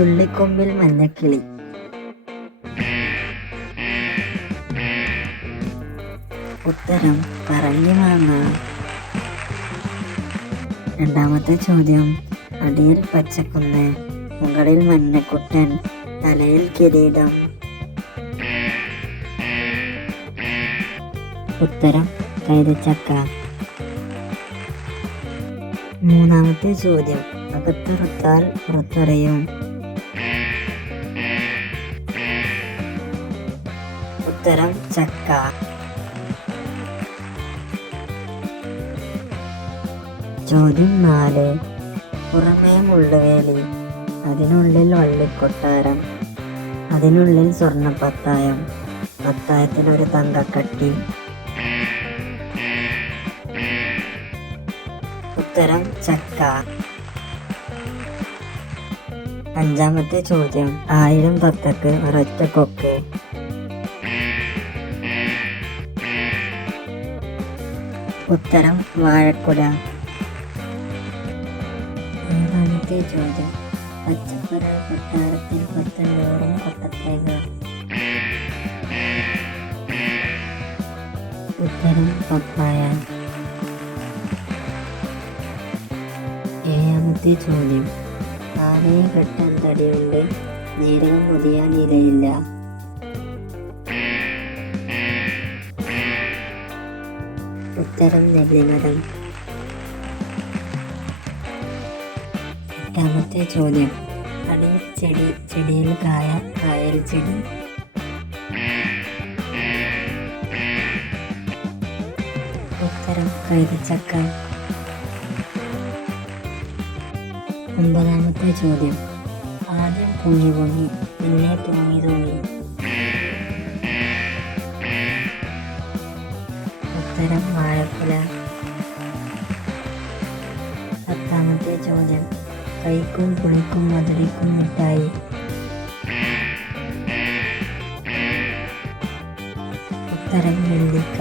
ചുള്ളിക്കൊമ്പിൽ മഞ്ഞക്കിളി. ഉത്തരം പറങ്കി മാങ്ങ. രണ്ടാമത്തെ ചോദ്യം. അടിയിൽ പച്ചക്കുന്ന്, മുകളിൽ മഞ്ഞക്കുട്ടൻ, തലയിൽ കിരീടം. ഉത്തരം കൈതച്ചക്ക. മൂന്നാമത്തെ ചോദ്യം. അകത്തുറുത്താൽ പുറത്തറിയും. ഉത്തരം ചക്ക. ചോദ്യം 4. പുറമേ മുള്ളുവേലി, അതിനുള്ളിൽ വള്ളിക്കൊട്ടാരം, അതിനുള്ളിൽ സ്വർണ്ണപ്പത്തായം, പത്തായത്തിനൊരു തങ്കക്കട്ടി. ഉത്തരം ചക്ക. അഞ്ചാമത്തെ ചോദ്യം. 1000 തത്തക്ക് ഒരൊറ്റ കൊക്ക്. ഉത്തരം വാഴക്കുല. ഏഴാമത്തെ ചോദ്യം. പച്ചപ്പുര കൊട്ടാരത്തിൽ 10 കൊട്ടത്തേകൾ. ഉത്തരം പപ്പായ. ഏഴാമത്തെ ചോദ്യം. ആനയെ കെട്ടാൻ തടിയുണ്ട്, ജീരകം പൊതിയാൻ ഇലയില്ല. ഉത്തരം നെല്ലിമരം. എട്ടാമത്തെ ചോദ്യം. അടിയിൽ ചെടി, ചെടിയിൽ കായ, കായൽ ചെടി. ഉത്തരം കൈതച്ചക്ക. ഒമ്പതാമത്തെ ചോദ്യം. ആദ്യം പൊങ്ങി പൊങ്ങി, പിന്നെ തൂങ്ങി തൂങ്ങി. ഉത്തരം വാഴക്കുല. പത്താമത്തെ ചോദ്യം. കൈക്കും പുളിക്കും മധുരിക്കും മിഠായി. ഉത്തരം നെല്ലിക്ക.